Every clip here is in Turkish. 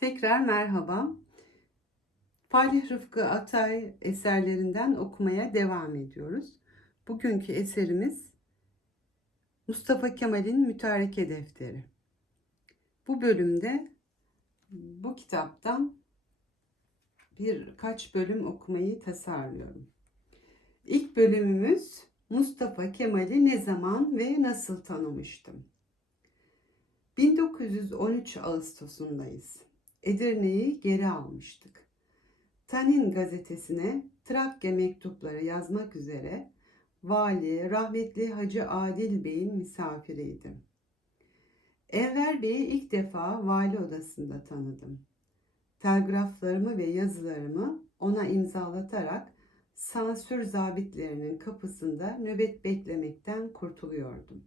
Tekrar merhaba. Falih Rıfkı Atay eserlerinden okumaya devam ediyoruz. Bugünkü eserimiz Mustafa Kemal'in Mütareke Defteri. Bu bölümde bu kitaptan birkaç bölüm okumayı tasarlıyorum. İlk bölümümüz Mustafa Kemal'i ne zaman ve nasıl tanımıştım? 1913 Ağustos'undayız. Edirne'yi geri almıştık. Tanin gazetesine Trakya mektupları yazmak üzere Vali rahmetli Hacı Adil Bey'in misafiriydim. Enver Bey'i ilk defa vali odasında tanıdım. Telgraflarımı ve yazılarımı ona imzalatarak sansür zabitlerinin kapısında nöbet beklemekten kurtuluyordum.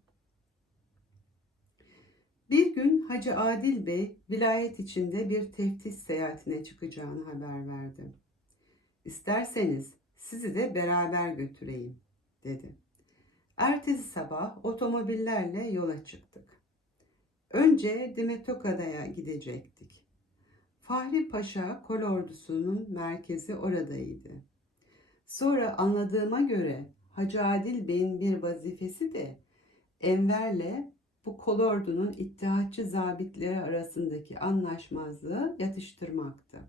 Bir gün Hacı Adil Bey vilayet içinde bir teftiş seyahatine çıkacağını haber verdi. İsterseniz sizi de beraber götüreyim dedi. Ertesi sabah otomobillerle yola çıktık. Önce Dimetokada'ya gidecektik. Fahri Paşa kolordusunun merkezi oradaydı. Sonra anladığıma göre Hacı Adil Bey'in bir vazifesi de Enver'le bu kolordunun ittihatçı zabitleri arasındaki anlaşmazlığı yatıştırmaktı.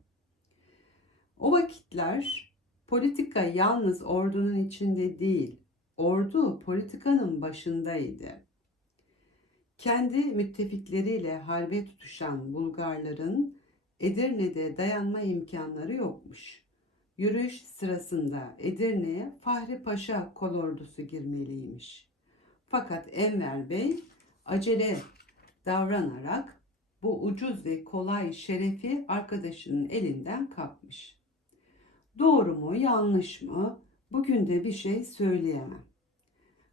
O vakitler politika yalnız ordunun içinde değil, ordu politikanın başındaydı. Kendi müttefikleriyle harbe tutuşan Bulgarların Edirne'de dayanma imkanları yokmuş. Yürüyüş sırasında Edirne'ye Fahri Paşa kolordusu girmeliymiş. Fakat Enver Bey acele davranarak bu ucuz ve kolay şerefi arkadaşının elinden kapmış. Doğru mu, yanlış mı? Bugün de bir şey söyleyemem.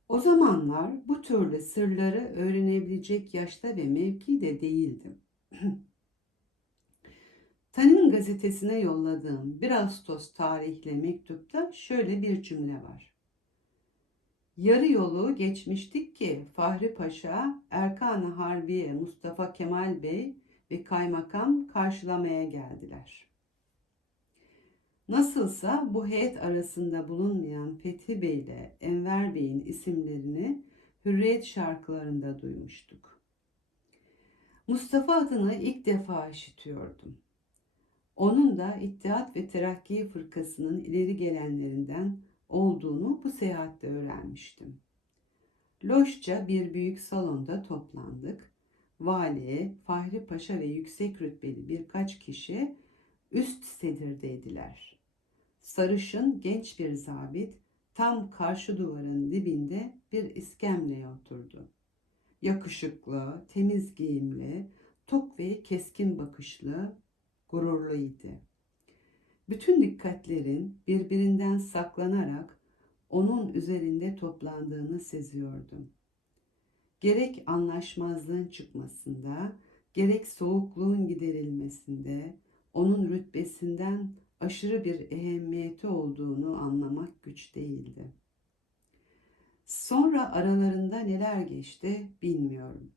O zamanlar bu türlü sırları öğrenebilecek yaşta ve mevkide değildim. Tanin gazetesine yolladığım 1 Ağustos tarihli mektupta şöyle bir cümle var. Yarı yolu geçmiştik ki Fahri Paşa, Erkan-ı Harbiye, Mustafa Kemal Bey ve kaymakam karşılamaya geldiler. Nasılsa bu heyet arasında bulunmayan Fethi Bey ile Enver Bey'in isimlerini Hürriyet şarkılarında duymuştuk. Mustafa adını ilk defa işitiyordum. Onun da İttihat ve Terakki Fırkası'nın ileri gelenlerinden olduğunu bu seyahatte öğrenmiştim. Loşça bir büyük salonda toplandık. Valiye, Fahri Paşa ve yüksek rütbeli birkaç kişi üst sedirdeydiler. Sarışın genç bir zabit tam karşı duvarın dibinde bir iskemleye oturdu. Yakışıklı, temiz giyimli, tok ve keskin bakışlı, gururluydu. Bütün dikkatlerin birbirinden saklanarak onun üzerinde toplandığını seziyordum. Gerek anlaşmazlığın çıkmasında, gerek soğukluğun giderilmesinde, onun rütbesinden aşırı bir ehemmiyeti olduğunu anlamak güç değildi. Sonra aralarında neler geçti bilmiyorum.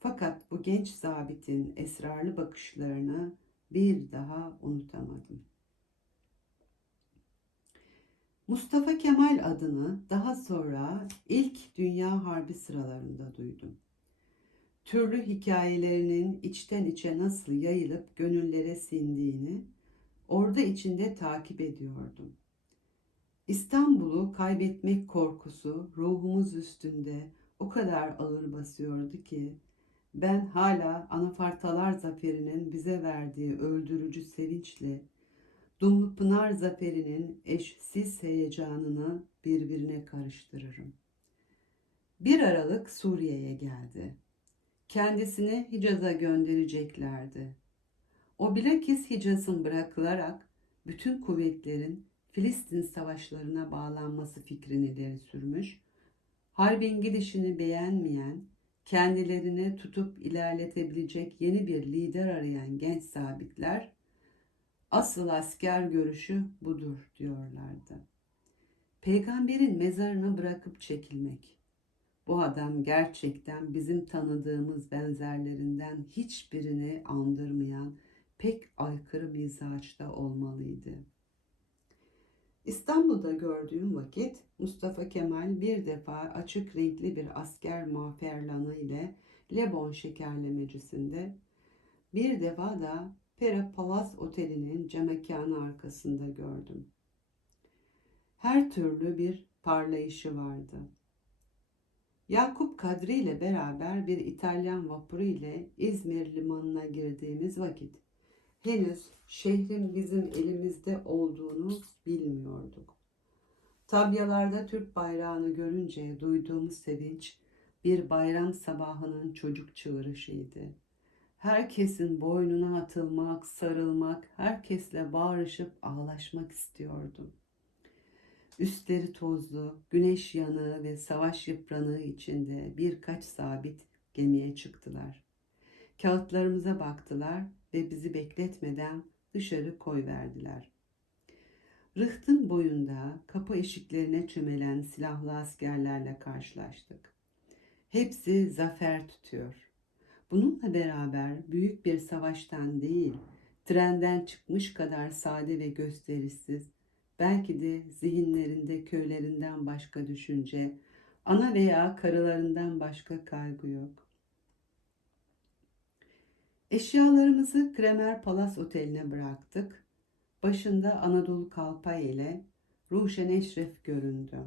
Fakat bu genç zabitin esrarlı bakışlarını bir daha unutamadım. Mustafa Kemal adını daha sonra ilk Dünya Harbi sıralarında duydum. Türlü hikayelerinin içten içe nasıl yayılıp gönüllere sindiğini orada içinde takip ediyordum. İstanbul'u kaybetmek korkusu ruhumuz üstünde o kadar ağır basıyordu ki ben hala Anafartalar Zaferi'nin bize verdiği öldürücü sevinçle Dumlu Pınar zaferinin eşsiz heyecanını birbirine karıştırırım. Bir Aralık Suriye'ye geldi. Kendisini Hicaz'a göndereceklerdi. O bilakis Hicaz'ın bırakılarak bütün kuvvetlerin Filistin savaşlarına bağlanması fikrini ileri sürmüş, harbin gidişini beğenmeyen, kendilerini tutup ilerletebilecek yeni bir lider arayan genç sabitler Asıl asker görüşü budur diyorlardı. Peygamberin mezarını bırakıp çekilmek. Bu adam gerçekten bizim tanıdığımız benzerlerinden hiçbirini andırmayan pek aykırı mizaçta olmalıydı. İstanbul'da gördüğüm vakit Mustafa Kemal bir defa açık renkli bir asker maferlanı ile Lebon şekerlemecisinde, bir defa da Pera Palas Oteli'nin camekanı arkasında gördüm. Her türlü bir parlayışı vardı. Yakup Kadri ile beraber bir İtalyan vapuru ile İzmir limanına girdiğimiz vakit henüz şehrin bizim elimizde olduğunu bilmiyorduk. Tabyalarda Türk bayrağını görünce duyduğumuz sevinç bir bayram sabahının çocuk çığırışıydı. Herkesin boynuna atılmak, sarılmak, herkesle bağırışıp ağlaşmak istiyordum. Üstleri tozlu, güneş yanığı ve savaş yıpranığı içinde birkaç sabit gemiye çıktılar. Kağıtlarımıza baktılar ve bizi bekletmeden dışarı koyverdiler. Rıhtın boyunda kapı eşiklerine çömelen silahlı askerlerle karşılaştık. Hepsi zafer tutuyor. Bununla beraber büyük bir savaştan değil, trenden çıkmış kadar sade ve gösterişsiz, belki de zihinlerinde köylerinden başka düşünce, ana veya karılarından başka kaygı yok. Eşyalarımızı Kremer Palas Oteli'ne bıraktık. Başında Anadolu Kalpay ile Ruşen Eşref göründü.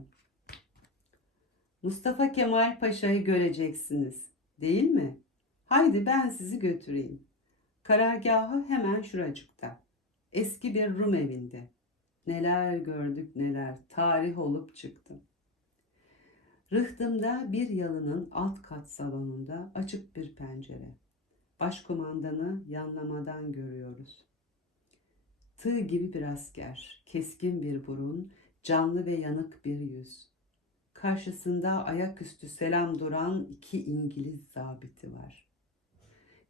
Mustafa Kemal Paşa'yı göreceksiniz, değil mi? Haydi ben sizi götüreyim. Karargahı hemen şuracıkta. Eski bir Rum evinde. Neler gördük neler, tarih olup çıktı. Rıhtımda bir yalının alt kat salonunda açık bir pencere. Başkomandanı yanlamadan görüyoruz. Tığ gibi bir asker, keskin bir burun, canlı ve yanık bir yüz. Karşısında ayaküstü selam duran iki İngiliz zabiti var.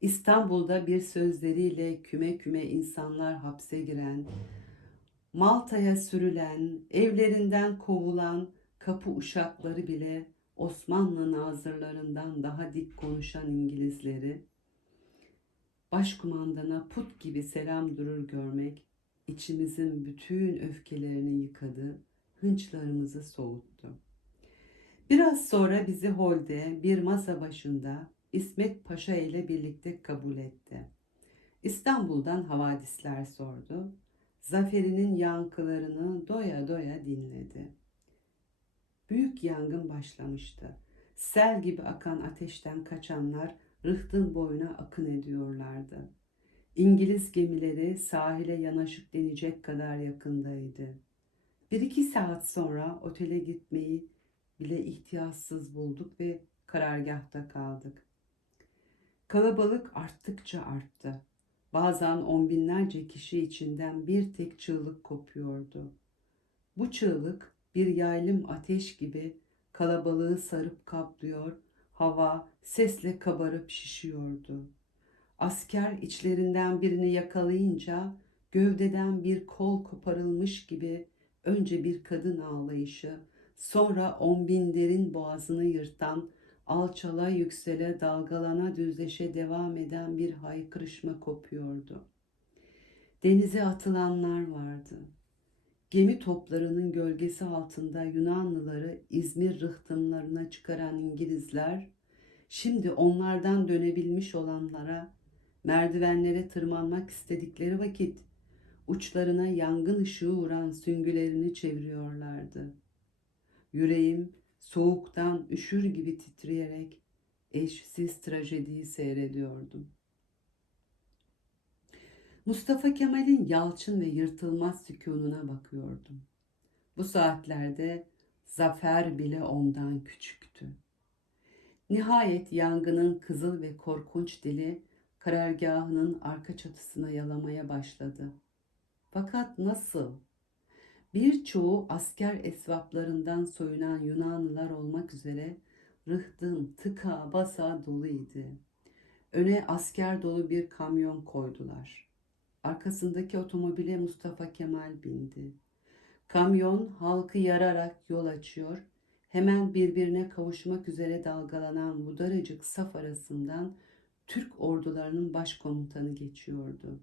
İstanbul'da bir sözleriyle küme küme insanlar hapse giren, Malta'ya sürülen, evlerinden kovulan kapı uşakları bile Osmanlı nazırlarından daha dik konuşan İngilizleri, başkumandana put gibi selam durur görmek, içimizin bütün öfkelerini yıkadı, hınçlarımızı soğuttu. Biraz sonra bizi holde bir masa başında İsmet Paşa ile birlikte kabul etti. İstanbul'dan havadisler sordu. Zaferinin yankılarını doya doya dinledi. Büyük yangın başlamıştı. Sel gibi akan ateşten kaçanlar rıhtın boyuna akın ediyorlardı. İngiliz gemileri sahile yanaşık denecek kadar yakındaydı. Bir iki saat sonra otele gitmeyi bile ihtiyatsız bulduk ve karargahta kaldık. Kalabalık arttıkça arttı. Bazen on binlerce kişi içinden bir tek çığlık kopuyordu. Bu çığlık bir yaylım ateş gibi kalabalığı sarıp kaplıyor, hava sesle kabarıp şişiyordu. Asker içlerinden birini yakalayınca gövdeden bir kol koparılmış gibi önce bir kadın ağlayışı, sonra on binlerin boğazını yırtan alçala yüksele dalgalana düzleşe devam eden bir haykırışma kopuyordu. Denize atılanlar vardı. Gemi toplarının gölgesi altında Yunanlıları İzmir rıhtımlarına çıkaran İngilizler, şimdi onlardan dönebilmiş olanlara merdivenlere tırmanmak istedikleri vakit uçlarına yangın ışığı vuran süngülerini çeviriyorlardı. Yüreğim soğuktan üşür gibi titreyerek eşsiz trajediyi seyrediyordum. Mustafa Kemal'in yalçın ve yırtılmaz sükununa bakıyordum. Bu saatlerde zafer bile ondan küçüktü. Nihayet yangının kızıl ve korkunç dili karargahının arka çatısına yalamaya başladı. Fakat nasıl? Birçoğu asker esvaplarından soyunan Yunanlılar olmak üzere rıhtım tıka basa doluydu. Öne asker dolu bir kamyon koydular. Arkasındaki otomobile Mustafa Kemal bindi. Kamyon halkı yararak yol açıyor, hemen birbirine kavuşmak üzere dalgalanan bu daracık saf arasından Türk ordularının başkomutanı geçiyordu.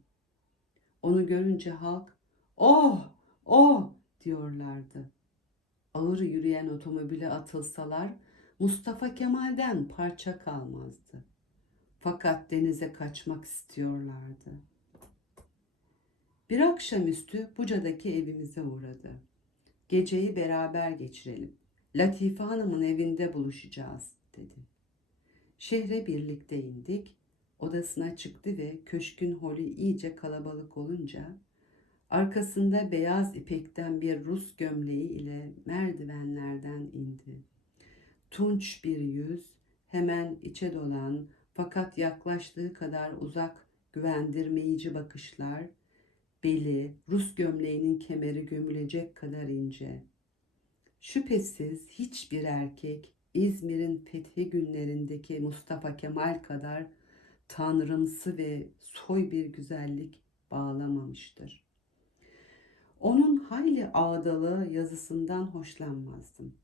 Onu görünce halk oh oh diyorlardı. Ağır yürüyen otomobile atılsalar Mustafa Kemal'den parça kalmazdı. Fakat denize kaçmak istiyorlardı. Bir akşamüstü Buca'daki evimize uğradı. Geceyi beraber geçirelim. Latife Hanım'ın evinde buluşacağız dedi. Şehre birlikte indik. Odasına çıktı ve köşkün holü iyice kalabalık olunca arkasında beyaz ipekten bir Rus gömleği ile merdivenlerden indi. Tunç bir yüz, hemen içe dolan fakat yaklaştığı kadar uzak güvendirmeyici bakışlar, beli Rus gömleğinin kemeri gömülecek kadar ince. Şüphesiz hiçbir erkek İzmir'in fethi günlerindeki Mustafa Kemal kadar tanrımsı ve soy bir güzellik bağlamamıştır. Onun hayli ağdalı yazısından hoşlanmazdım.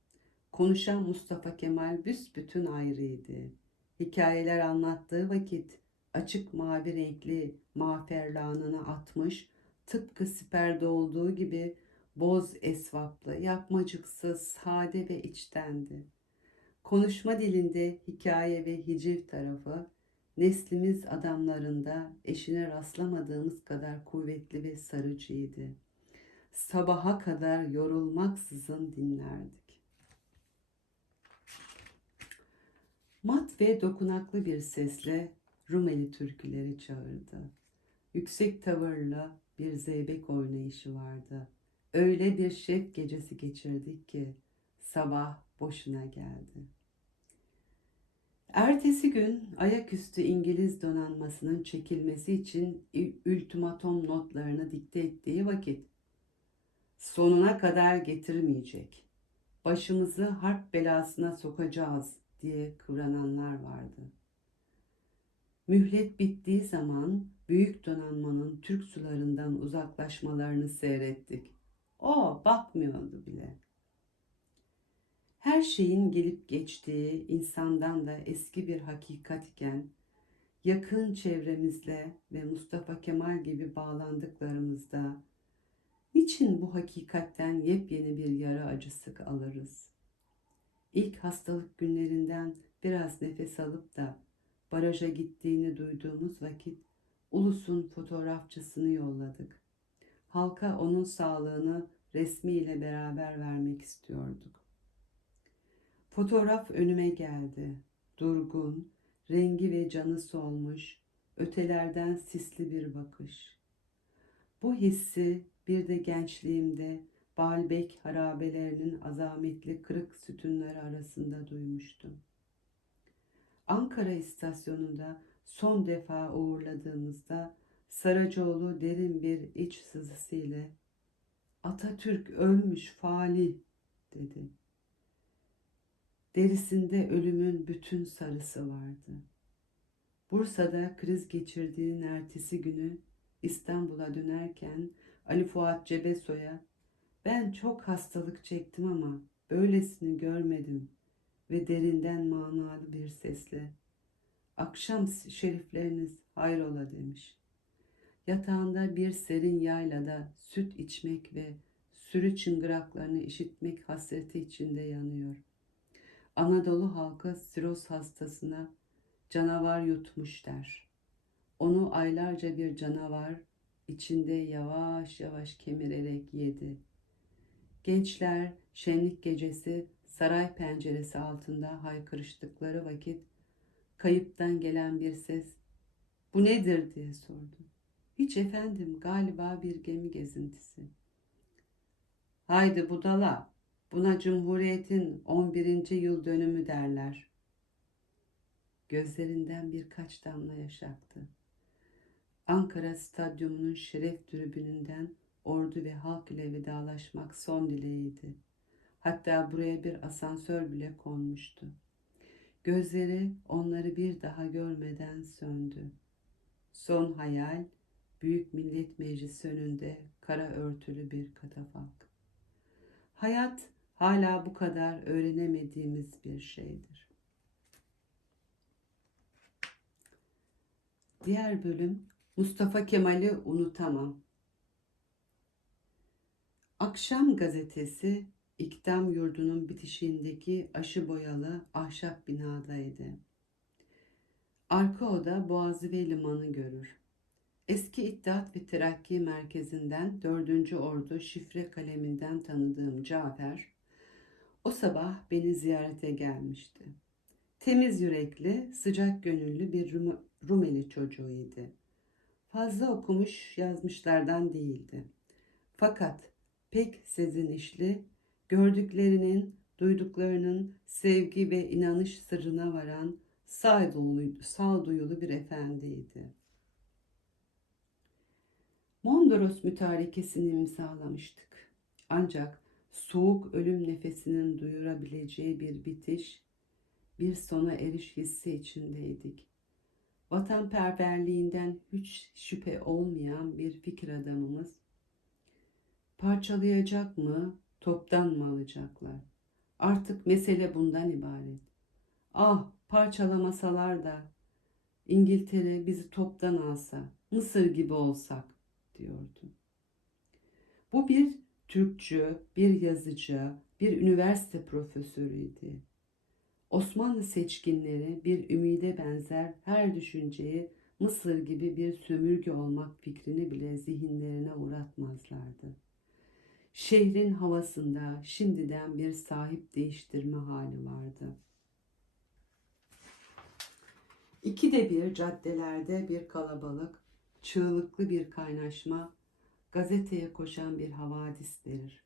Konuşan Mustafa Kemal büsbütün ayrıydı. Hikayeler anlattığı vakit açık mavi renkli maferlanını atmış, tıpkı siperde olduğu gibi boz esvaplı, yapmacıksız, sade ve içtendi. Konuşma dilinde hikaye ve hiciv tarafı, neslimiz adamlarında eşine rastlamadığımız kadar kuvvetli ve sarıcıydı. Sabaha kadar yorulmaksızın dinlerdik. Mat ve dokunaklı bir sesle Rumeli türküleri çağırdı. Yüksek tavırlı bir zeybek oynayışı vardı. Öyle bir şef gecesi geçirdik ki sabah boşuna geldi. Ertesi gün ayaküstü İngiliz donanmasının çekilmesi için ultimatom notlarını dikte ettiği vakit sonuna kadar getirmeyecek. Başımızı harp belasına sokacağız diye kıvrananlar vardı. Mühlet bittiği zaman büyük donanmanın Türk sularından uzaklaşmalarını seyrettik. O bakmıyordu bile. Her şeyin gelip geçtiği insandan da eski bir hakikat iken yakın çevremizle ve Mustafa Kemal gibi bağlandıklarımızda niçin bu hakikatten yepyeni bir yara acısı alırız? İlk hastalık günlerinden biraz nefes alıp da baraja gittiğini duyduğumuz vakit ulusun fotoğrafçısını yolladık. Halka onun sağlığını resmiyle beraber vermek istiyorduk. Fotoğraf önüme geldi. Durgun, rengi ve canı solmuş, ötelerden sisli bir bakış. Bu hissi bir de gençliğimde Baalbek harabelerinin azametli kırık sütunları arasında duymuştum. Ankara istasyonunda son defa uğurladığımızda Saracoğlu derin bir iç sızısıyla Atatürk ölmüş fali dedi. Derisinde ölümün bütün sarısı vardı. Bursa'da kriz geçirdiğinin ertesi günü İstanbul'a dönerken Ali Fuat Cebesoy'a ben çok hastalık çektim ama böylesini görmedim ve derinden manalı bir sesle akşam şerifleriniz hayrola demiş. Yatağında bir serin yaylada süt içmek ve sürü çıngıraklarını işitmek hasreti içinde yanıyor. Anadolu halkı siroz hastasına canavar yutmuş der. Onu aylarca bir canavar içinde yavaş yavaş kemirerek yedi. Gençler şenlik gecesi saray penceresi altında haykırıştıkları vakit kayıptan gelen bir ses bu nedir diye sordu. Hiç efendim galiba bir gemi gezintisi. Haydi budala buna Cumhuriyet'in 11. yıl dönümü derler. Gözlerinden birkaç damla yaş aktı. Ankara Stadyumu'nun şeref tribününden ordu ve halk ile vedalaşmak son dileğiydi. Hatta buraya bir asansör bile konmuştu. Gözleri onları bir daha görmeden söndü. Son hayal Büyük Millet Meclisi önünde kara örtülü bir katafalk. Hayat hala bu kadar öğrenemediğimiz bir şeydir. Diğer bölüm Mustafa Kemal'i unutamam. Akşam gazetesi İktam yurdunun bitişiğindeki aşı boyalı ahşap binadaydı. Arka oda Boğazı ve limanı görür. Eski İttihat ve Terakki Merkezi'nden 4. Ordu şifre kaleminden tanıdığım Cafer, o sabah beni ziyarete gelmişti. Temiz yürekli, sıcak gönüllü bir Rum- Rumeli çocuğuydu. Fazla okumuş yazmışlardan değildi. Fakat pek sezinişli, gördüklerinin, duyduklarının sevgi ve inanış sırrına varan sağduyulu, sağduyulu bir efendiydi. Mondros mütarekesini imzalamıştık. Ancak soğuk ölüm nefesinin duyurabileceği bir bitiş, bir sona eriş hissi içindeydik. Vatanperverliğinden hiç şüphe olmayan bir fikir adamımız, parçalayacak mı, toptan mı alacaklar? Artık mesele bundan ibaret. Ah, parçalamasalar da İngiltere bizi toptan alsa, Mısır gibi olsak diyordu. Bu bir Türkçü, bir yazıcı, bir üniversite profesörüydü. Osmanlı seçkinleri bir ümide benzer her düşünceyi Mısır gibi bir sömürge olmak fikrini bile zihinlerine uğratmazlardı. Şehrin havasında şimdiden bir sahip değiştirme hali vardı. İkide bir caddelerde bir kalabalık, çığlıklı bir kaynaşma, gazeteye koşan bir havadis verir.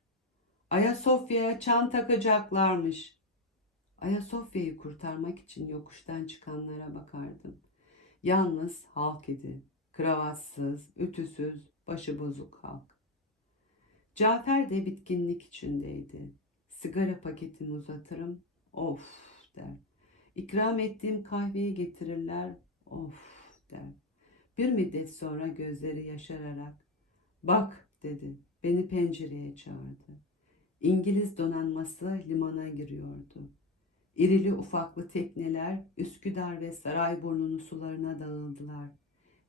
Ayasofya'ya çan takacaklarmış. Ayasofya'yı kurtarmak için yokuştan çıkanlara bakardım. Yalnız halk idi. Kravatsız, ütüsüz, başı bozuk halk. Cafer de bitkinlik içindeydi. Sigara paketini uzatırım. Of der. İkram ettiğim kahveyi getirirler. Of der. Bir müddet sonra gözleri yaşararak bak dedi. Beni pencereye çağırdı. İngiliz donanması limana giriyordu. İrili ufaklı tekneler Üsküdar ve Sarayburnu'nun sularına dağıldılar.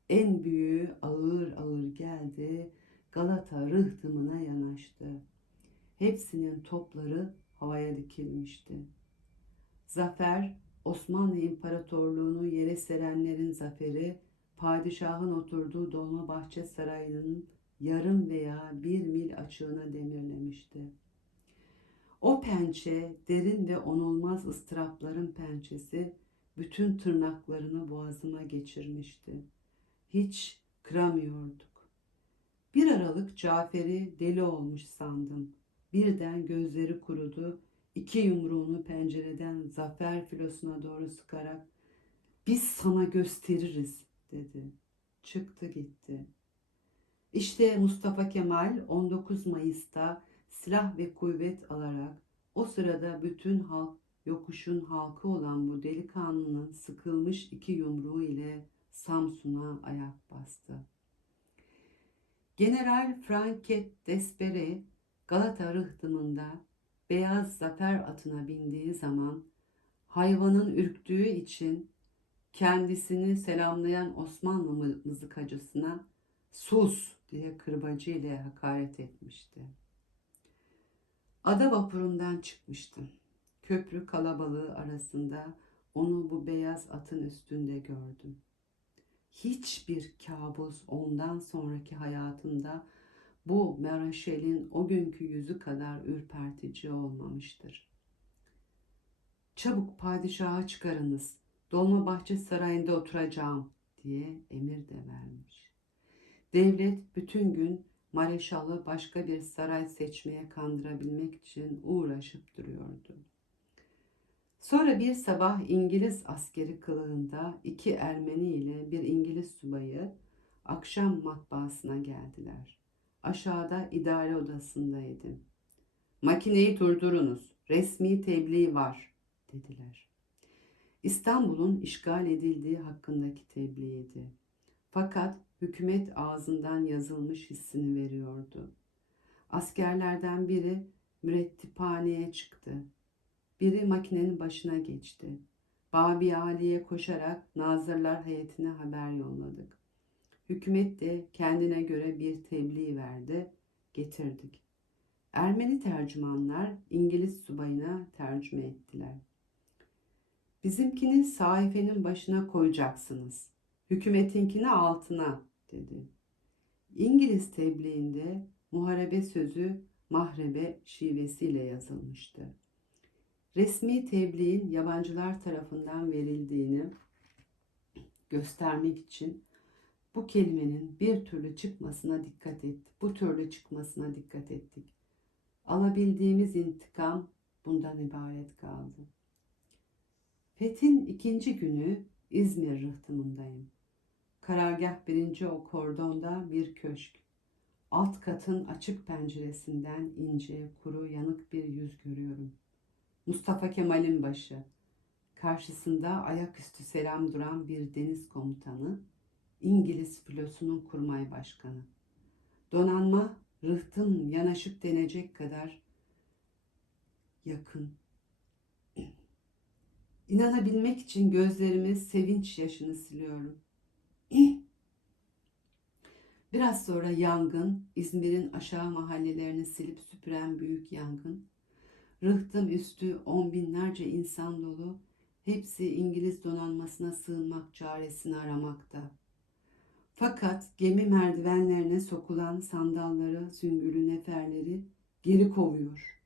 En büyüğü ağır ağır geldi, Galata rıhtımına yanaştı. Hepsinin topları havaya dikilmişti. Zafer, Osmanlı İmparatorluğunu yere serenlerin zaferi, padişahın oturduğu Dolmabahçe Sarayı'nın yarım veya bir mil açığına demirlemişti. O pençe, derin ve onulmaz ıstırapların pençesi, bütün tırnaklarını boğazıma geçirmişti. Hiç kıramıyorduk. Bir aralık Cafer'i deli olmuş sandım. Birden gözleri kurudu, iki yumruğunu pencereden zafer filosuna doğru sıkarak biz sana gösteririz dedi. Çıktı gitti. İşte Mustafa Kemal 19 Mayıs'ta silah ve kuvvet alarak o sırada bütün halk yokuşun halkı olan bu delikanlının sıkılmış iki yumruğu ile Samsun'a ayak bastı. General Franket Despere Galata rıhtımında beyaz zafer atına bindiği zaman hayvanın ürktüğü için kendisini selamlayan Osmanlı mızıkacısına sus diye kırbacı ile hakaret etmişti. Ada vapurundan çıkmıştım. Köprü kalabalığı arasında onu bu beyaz atın üstünde gördüm. Hiçbir kabus ondan sonraki hayatımda bu Meraşel'in o günkü yüzü kadar ürpertici olmamıştır. Çabuk padişaha çıkarınız, Dolmabahçe Sarayı'nda oturacağım diye emir de vermiş. Devlet bütün gün Mareşal'ı başka bir saray seçmeye kandırabilmek için uğraşıp duruyordu. Sonra bir sabah İngiliz askeri kılığında iki Ermeni ile bir İngiliz subayı akşam matbaasına geldiler. Aşağıda idare odasındaydım. Makineyi durdurunuz, resmi tebliğ var dediler. İstanbul'un işgal edildiği hakkındaki tebliğiydi. Fakat hükümet ağzından yazılmış hissini veriyordu. Askerlerden biri mürettiphaneye çıktı. Biri makinenin başına geçti. Babi Ali'ye koşarak Nazırlar heyetine haber yolladık. Hükümet de kendine göre bir tebliğ verdi, getirdik. Ermeni tercümanlar İngiliz subayına tercüme ettiler. Bizimkini sahifenin başına koyacaksınız. Hükümetinkini altına dedi. İngiliz tebliğinde muharebe sözü mahrebe şivesiyle yazılmıştı. Resmi tebliğin yabancılar tarafından verildiğini göstermek için bu kelimenin bir türlü çıkmasına dikkat et. Bu türlü çıkmasına dikkat ettik. Alabildiğimiz intikam bundan ibaret kaldı. Fethin ikinci günü İzmir rıhtımındayım. Karargah birinci o kordonda bir köşk. Alt katın açık penceresinden ince, kuru, yanık bir yüz görüyorum. Mustafa Kemal'in başı. Karşısında ayaküstü selam duran bir deniz komutanı, İngiliz filosunun kurmay başkanı. Donanma rıhtım yanaşık denecek kadar yakın. İnanabilmek için gözlerimi sevinç yaşını siliyorum. Biraz sonra yangın, İzmir'in aşağı mahallelerini silip süpüren büyük yangın. Rıhtım üstü on binlerce insan dolu, hepsi İngiliz donanmasına sığınmak çaresini aramakta. Fakat gemi merdivenlerine sokulan sandalları, süngülü neferleri geri kovuyor.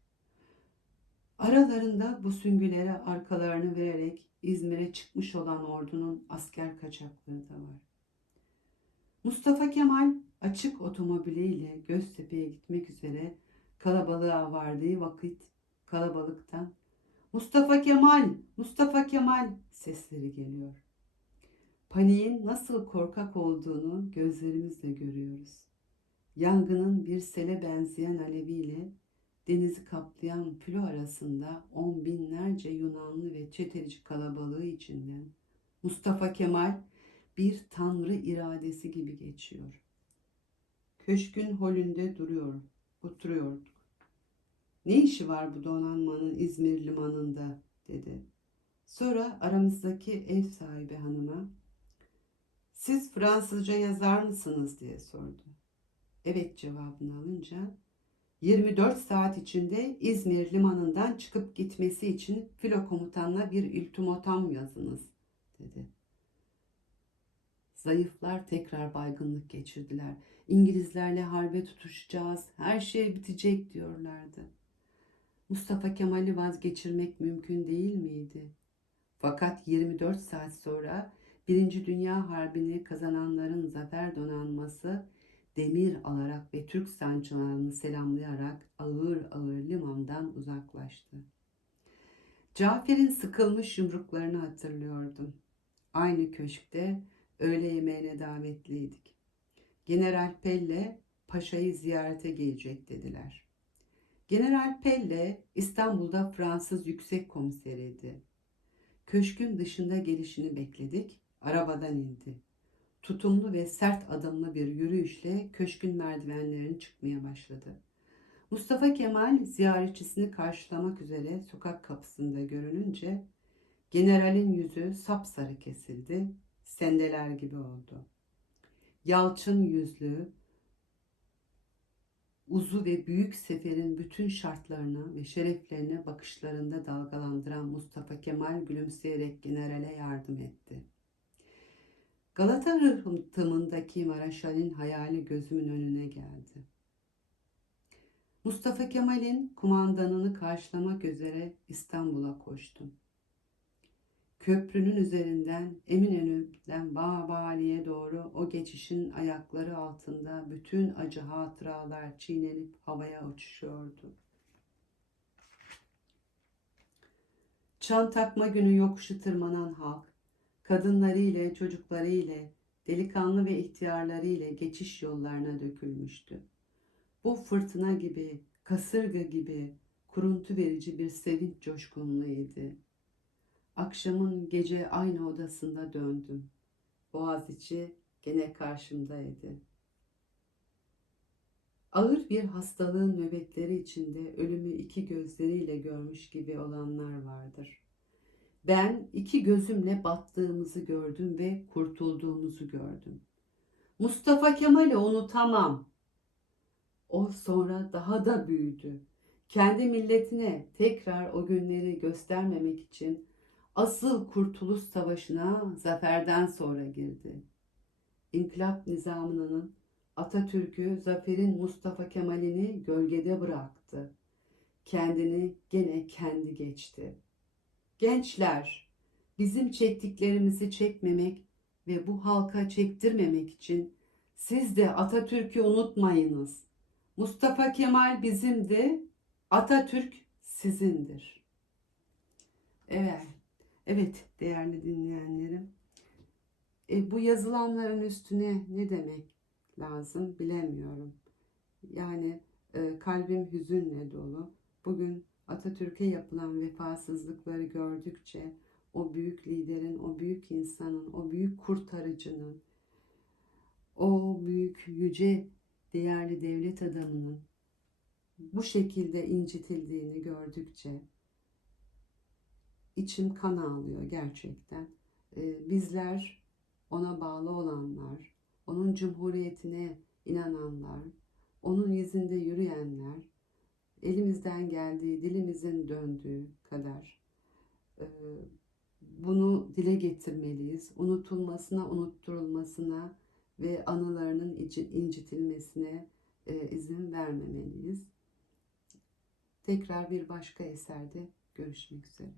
Aralarında bu süngülere arkalarını vererek İzmir'e çıkmış olan ordunun asker kaçakları da var. Mustafa Kemal açık otomobiliyle Göztepe'ye gitmek üzere kalabalığa vardığı vakit kalabalıktan Mustafa Kemal, Mustafa Kemal sesleri geliyor. Paniğin nasıl korkak olduğunu gözlerimizle görüyoruz. Yangının bir sele benzeyen aleviyle denizi kaplayan filo arasında on binlerce Yunanlı ve çeteci kalabalığı içinden Mustafa Kemal bir tanrı iradesi gibi geçiyor. Köşkün holünde duruyor, oturuyorduk. Ne işi var bu donanmanın İzmir limanında dedi. Sonra aramızdaki ev sahibi hanıma siz Fransızca yazar mısınız diye sordu. Evet cevabını alınca 24 saat içinde İzmir limanından çıkıp gitmesi için filo komutanına bir ultimatom yazınız dedi. Zayıflar tekrar baygınlık geçirdiler. İngilizlerle harbe tutuşacağız, her şey bitecek diyorlardı. Mustafa Kemal'i vazgeçirmek mümkün değil miydi? Fakat 24 saat sonra Birinci Dünya Harbi'ni kazananların zafer donanması demir alarak ve Türk sancılarını selamlayarak ağır ağır limandan uzaklaştı. Cafer'in sıkılmış yumruklarını hatırlıyordum. Aynı köşkte öğle yemeğine davetliydik. General Pelle paşayı ziyarete gelecek dediler. General Pelle İstanbul'da Fransız yüksek komiseriydi. Köşkün dışında gelişini bekledik. Arabadan indi. Tutumlu ve sert adımlı bir yürüyüşle köşkün merdivenlerini çıkmaya başladı. Mustafa Kemal ziyaretçisini karşılamak üzere sokak kapısında görününce generalin yüzü sapsarı kesildi, sendeler gibi oldu. Yalçın yüzlü, uzu ve büyük seferin bütün şartlarını ve şereflerini bakışlarında dalgalandıran Mustafa Kemal gülümseyerek generale yardım etti. Galata rıhtımındaki Maraşal'in hayali gözümün önüne geldi. Mustafa Kemal'in kumandanını karşılamak üzere İstanbul'a koştum. Köprünün üzerinden Eminönü'den Bağbali'ye doğru o geçişin ayakları altında bütün acı hatıralar çiğnenip havaya uçuşuyordu. Çan takma günü yokuşu tırmanan halk, kadınları ile çocukları ile delikanlı ve ihtiyarları ile geçiş yollarına dökülmüştü. Bu fırtına gibi, kasırga gibi kuruntu verici bir sevinç coşkunluğuydu. Akşamın gece aynı odasında döndüm. Boğaziçi gene karşımdaydı. Ağır bir hastalığın nöbetleri içinde ölümü iki gözleriyle görmüş gibi olanlar vardır. Ben iki gözümle battığımızı gördüm ve kurtulduğumuzu gördüm. Mustafa Kemal'i unutamam. O sonra daha da büyüdü. Kendi milletine tekrar o günleri göstermemek için asıl Kurtuluş Savaşı'na zaferden sonra girdi. İnkılap nizamının Atatürk'ü zaferin Mustafa Kemal'ini gölgede bıraktı. Kendini gene kendi geçti. Gençler, bizim çektiklerimizi çekmemek ve bu halka çektirmemek için siz de Atatürk'ü unutmayınız. Mustafa Kemal bizimdi, Atatürk sizindir. Evet, evet değerli dinleyenlerim. E, bu yazılanların üstüne ne demek lazım bilemiyorum. Yani e, kalbim hüzünle dolu. Bugün Atatürk'e yapılan vefasızlıkları gördükçe o büyük liderin, o büyük insanın, o büyük kurtarıcının, o büyük yüce değerli devlet adamının bu şekilde incitildiğini gördükçe içim kan ağlıyor gerçekten. Ee, bizler ona bağlı olanlar, onun cumhuriyetine inananlar, onun izinde yürüyenler, elimizden geldiği, dilimizin döndüğü kadar e, bunu dile getirmeliyiz. Unutulmasına, unutturulmasına ve anılarının incitilmesine e, izin vermemeliyiz. Tekrar bir başka eserde görüşmek üzere.